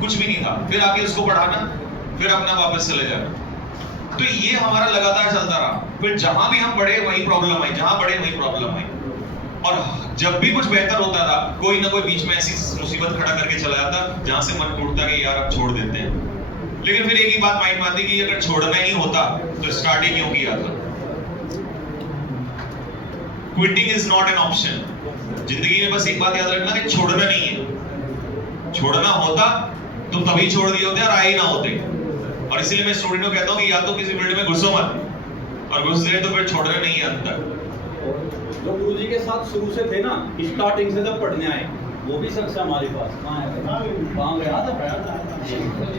कुछ भी नहीं था, फिर आके उसको पढ़ाना, फिर अपना वापस चले जाना। तो ये हमारा लगातार चलता रहा। फिर जहां भी हम बढ़े वही प्रॉब्लम आई, जहां बढ़े वही प्रॉब्लम आई। और जब भी कुछ बेहतर होता था, कोई ना कोई बीच में ऐसी मुसीबत खड़ा करके चला जाता जहां से मन टूटता कि यार अब छोड़ देते हैं। लेकिन फिर एक ही बात माइंड में आती कि अगर छोड़ना ही होता तो स्टार्ट ही क्यों किया था। Quitting is not an option. जिंदगी में बस एक बात याद रखना कि छोड़ना नहीं है। छोड़ना होता तो तभी छोड़ दिए होते और आए ना होते। और इसीलिए मैं स्टूडेंट को कहता हूँ कि या तो किसी फील्ड में घुसो मत, और घुस गए तो फिर छोड़ना नहीं है अंत तक। जो गुरुजी के साथ शुरू से थे ना, स्टार्टिंग से जब पढ़ने आए, वो भी शख्स हमारे पास कहाँ है? वहाँ गया था।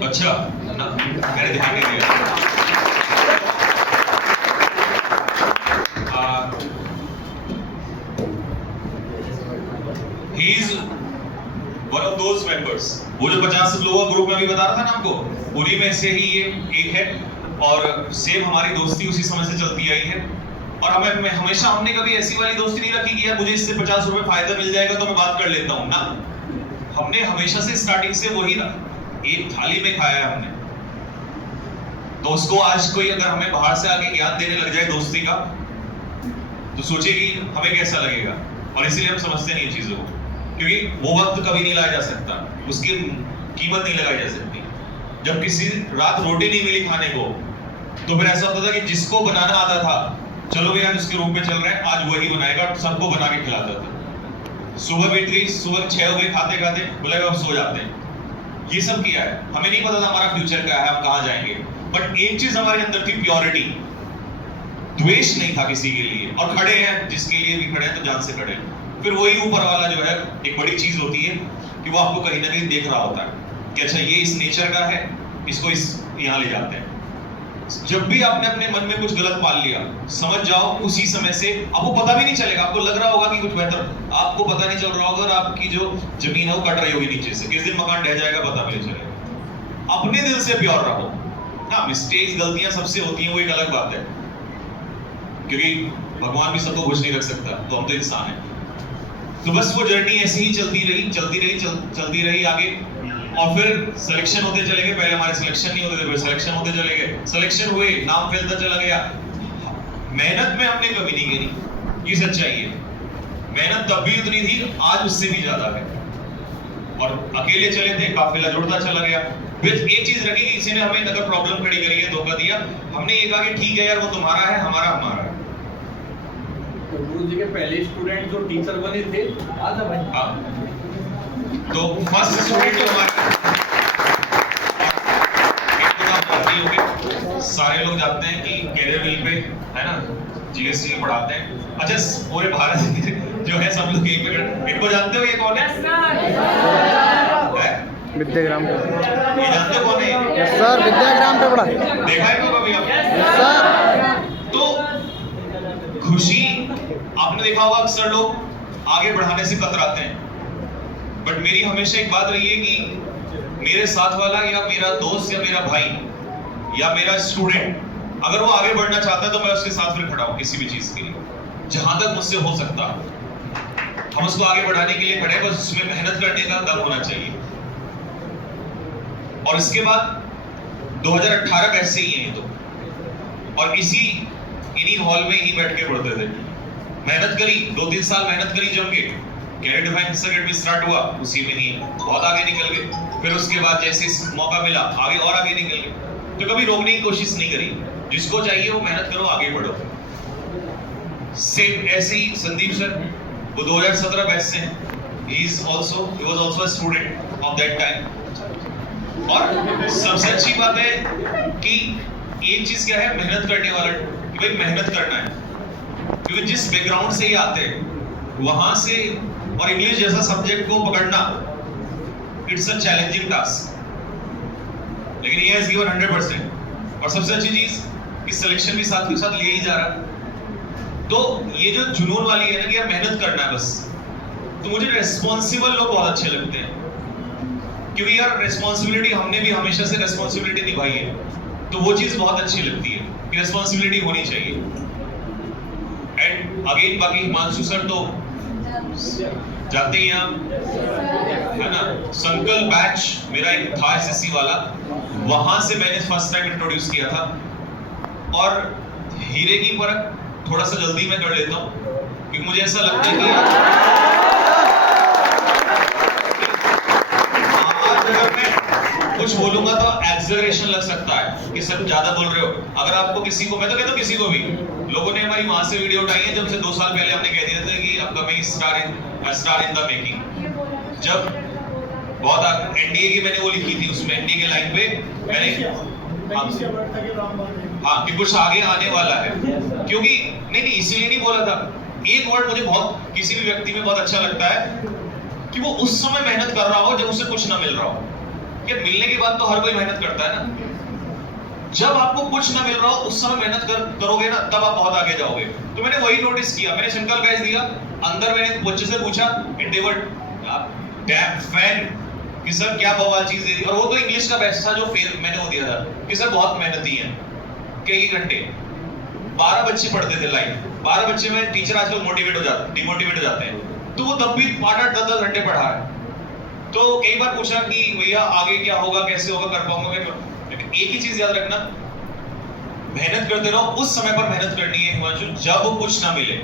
अच्छा ना, मैंने ध्यान नहीं दिया। He is one of those members। वो जो 50 लोगों का ग्रुप में अभी बता रहा था ना आपको, उन्हीं में से ही ये एक है। और सेम हमारी दोस्ती उसी समय से चलती आई है। और हमें हमेशा हमने कभी ऐसी वाली दोस्ती नहीं रखी कि यार मुझे इससे 50 रुपए फायदा मिल जाएगा तो मैं बात कर लेता हूँ ना। हमने हमेशा से स्टार्टिंग से वही एक थाली में खाया है हमने। तो उसको आज कोई अगर हमें बाहर से आके ज्ञान देने लग जाए दोस्ती का, तो सोचिए कि हमें कैसा लगेगा। और इसीलिए हम समझते नहीं चीजों को, क्योंकि वो वक्त कभी नहीं लाया जा सकता, उसकी कीमत नहीं लगाई जा सकती। जब किसी रात रोटी नहीं मिली खाने को, तो फिर ऐसा होता था कि जिसको बनाना आता था, चलो भैया उसके रूम पे चल रहे हैं, आज वही बनाएगा, सबको बना के खिलाता था। सुबह बीत गई, सुबह 6 हो गए, खाते खाते बोले अब सो जाते हैं। ये सब किया है। हमें नहीं पता था हमारा फ्यूचर क्या है, हम कहाँ जाएंगे। बट एक चीज हमारे अंदर थी, प्योरिटी। द्वेष नहीं था किसी के लिए, और खड़े हैं जिसके लिए भी खड़े हैं तो जान से खड़े हैं। फिर वही ऊपर वाला जो है, एक बड़ी चीज होती है कि वो आपको कहीं ना कहीं देख रहा होता है कि अच्छा ये इस नेचर का है, इसको इस यहाँ ले जाते हैं। जब भी आपने अपने मन में कुछ गलत पाल लिया, समझ जाओ उसी समय से आपको पता भी नहीं चलेगा। आपको लग रहा होगा कि कुछ बेहतर, आपको पता नहीं चल रहा होगा, और आपकी जो जमीन है वो कट रही होगी नीचे से। किस दिन मकान ढह जाएगा पता भी नहीं चलेगा। अपने दिल से प्योर रहो। हाँ, मिस्टेक्स, गलतियां सबसे होती हैं, वो एक अलग बात है, क्योंकि भगवान भी सबको खुश नहीं रख सकता, तो हम तो इंसान हैं। तो बस वो जर्नी ऐसी ही चलती रही आगे। और फिर सिलेक्शन होते चले गए। पहले हमारे सिलेक्शन नहीं होते थे, फिर सिलेक्शन होते चले गए। सिलेक्शन हुए, नाम फैलता चला गया। मेहनत में हमने कभी नहीं करी, ये सच्चाई है। मेहनत तब भी उतनी थी, आज उससे भी ज्यादा है। और अकेले चले थे, काफिला जुड़ता चला गया। फिर एक चीज रखी कि किसी ने हमें अगर प्रॉब्लम खड़ी करी है, धोखा दिया, हमने ये कहा कि ठीक है यार, वो तुम्हारा है, हमारा हमारा है। तो गुरुजी के पहले स्टूडेंट जो टीचर बने थे, याद है भाई? हाँ, तो फर्स्ट स्टूडेंट जो हमारे सारे लोग जानते हैं कि कैरियर व्हील पे है ना, जीएसटी में पढ़ाते हैं। अच्छा, पूरे भारत जो है सब लोग यही पे, इनको जानते हो ये कौन है? विद्याग्राम पे। ये जानते हो कौन है? यस सर, विद्याग्राम पे पढ़ा। देखा है तो कभी आपने? Yes sir. तो खुशी आपने देखा होगा, अक्सर लोग आगे बढ़ाने से कतराते हैं। बट मेरी हमेशा एक बात रही है कि मेरे साथ वाला या मेरा दोस्त या मेरा भाई या मेरा स्टूडेंट अगर वो आगे बढ़ना चाहता है तो मैं उसके साथ फिर खड़ा हूं किसी भी चीज के लिए, जहां तक मुझसे हो सकता। हम उसको आगे बढ़ाने के लिए खड़े हैं, बस उसमें मेहनत करने का दम होना चाहिए। और इसके बाद 2018 बैच से ही है ये तो, और इन्हीं हॉल में ही बैठ के पढ़ते थे। मेहनत करी, 2-3 साल मेहनत करी जम के। कैरियर डिफेंस अकेडमी स्टार्ट हुआ, उसी में ही बहुत आगे निकल गए। फिर उसके बाद जैसे मौका मिला, आगे निकल गए। तो कभी रोकने की कोशिश नहीं करी। जिसको चाहिए वो मेहनत करो, आगे बढ़ो। सेम ऐसे ही संदीप सर, वो 2017 बैच से हैं। he was also a student of that time। और सबसे अच्छी बात है कि एक चीज क्या है, मेहनत करने वाला, कि भाई मेहनत करना है। क्योंकि जिस बैकग्राउंड से ये आते हैं वहां से, और इंग्लिश जैसा सब्जेक्ट को पकड़ना, इट्स अ चैलेंजिंग टास्क, लेकिन ये हैज गिवन 100%। और सबसे अच्छी चीज कि सिलेक्शन भी साथ के साथ ले ही जा रहा। तो ये जो जुनून वाली है ना कि यार मेहनत करना है बस, तो मुझे रेस्पॉन्सिबल लोग बहुत अच्छे लगते हैं, क्योंकि यार रेस्पॉन्सिबिलिटी, हमने भी हमेशा से रेस्पॉन्सिबिलिटी निभाई है, तो वो चीज बहुत अच्छी लगती है कि रेस्पॉन्सिबिलिटी होनी चाहिए। एंड अगेन बाकी हिमांशु सर तो जानते ही हैं आप, है ना, संकल्प बैच मेरा एक था एसएससी वाला, वहां से मैंने फर्स्ट टाइम इंट्रोड्यूस किया था। और हीरे की परख थोड़ा सा जल्दी मैं कर लेता हूँ क्योंकि मुझे ऐसा लगता है कि आज अगर मैं कुछ बोलूंगा तो एक्सजरेशन लग सकता है कि सर ज्यादा बोल रहे हो। अगर आपको किसी को, मैं तो कहता हूँ किसी को भी, लोगों ने हमारी वहां से वीडियो उठाई है जब से 2 साल पहले हमने कह दिया था कि upcoming star in the making. जब बहुत एनडीए की मैंने वो लिखी थी, उसमें एनडीए के लाइन पे मैंने हाँ कि कुछ आगे आने वाला है, क्योंकि नहीं इसीलिए नहीं बोला था। एक वर्ड मुझे बहुत किसी भी व्यक्ति में बहुत अच्छा लगता है कि वो उस समय मेहनत कर रहा हो जब उसे कुछ ना मिल रहा हो। कि मिलने के बाद तो हर कोई मेहनत करता है ना, जब आपको कुछ ना मिल रहा हो उस समय मेहनत करोगे ना, तब आप बहुत आगे जाओगे। तो मैंने वही नोटिस किया, मैंने संकल्प बैच दिया, अंदर मैंने बच्चे से पूछा इंटेवर्ट डैम फैन कि सर क्या बवाल चीज दे दी। और वो तो इंग्लिश का बैच था जो फेल मैंने वो दिया था कि सर बहुत मेहनती है, कई घंटे 12 बच्चे पढ़ते थे लाइन, 12 बच्चे में टीचर आजकल डिमोटिवेट हो जाते हैं, तो वो तब भी 8-8 10-10 घंटे पढ़ा है। तो कई बार पूछा कि भैया आगे क्या होगा, कैसे होगा, कर पाऊंगा क्या? लेकिन एक ही चीज याद रखना, मेहनत करते रहो। उस समय पर मेहनत करनी है हिमांशु जब कुछ ना मिले।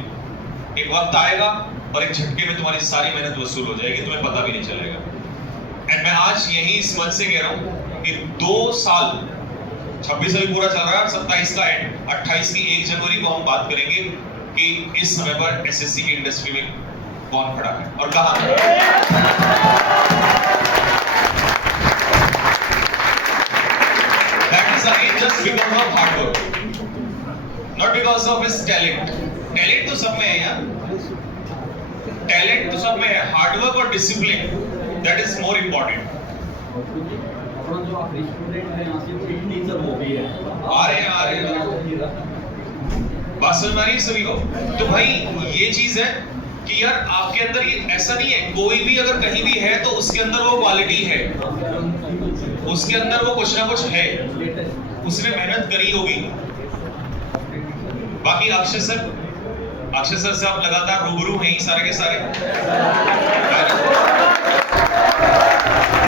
एक वक्त आएगा और एक झटके में तुम्हारी सारी मेहनत वसूल हो जाएगी, तुम्हें पता भी नहीं चलेगा। एंड मैं आज यही इस मंच से कह रहा हूं कि 2 साल 26 अभी पूरा चल रहा है, 27 का एंड, 28 की 1 जनवरी को हम बात करेंगे कि इस समय पर एसएससी की इंडस्ट्री में कौन खड़ा है और कहां खड़ा है। That is again just because of hard work, not because of his talent. Talent तो सब में है यार, टैलेंट तो सब में है, हार्ड वर्क और discipline that is more important. अपना जो आप स्टूडेंट हैं यहाँ से कोई टीचर हो भी है, आ रहे हैं बात समझ में आ रही है सभी को। तो भाई ये चीज है कि यार आपके अंदर ये ऐसा नहीं है, कोई भी अगर कहीं भी है तो उसके अंदर वो क्वालिटी है, उसके अंदर वो कुछ ना कुछ है, उसने मेहनत करी होगी। बाकी अक्षय सर से आप लगातार रूबरू हैं ही सारे के सारे।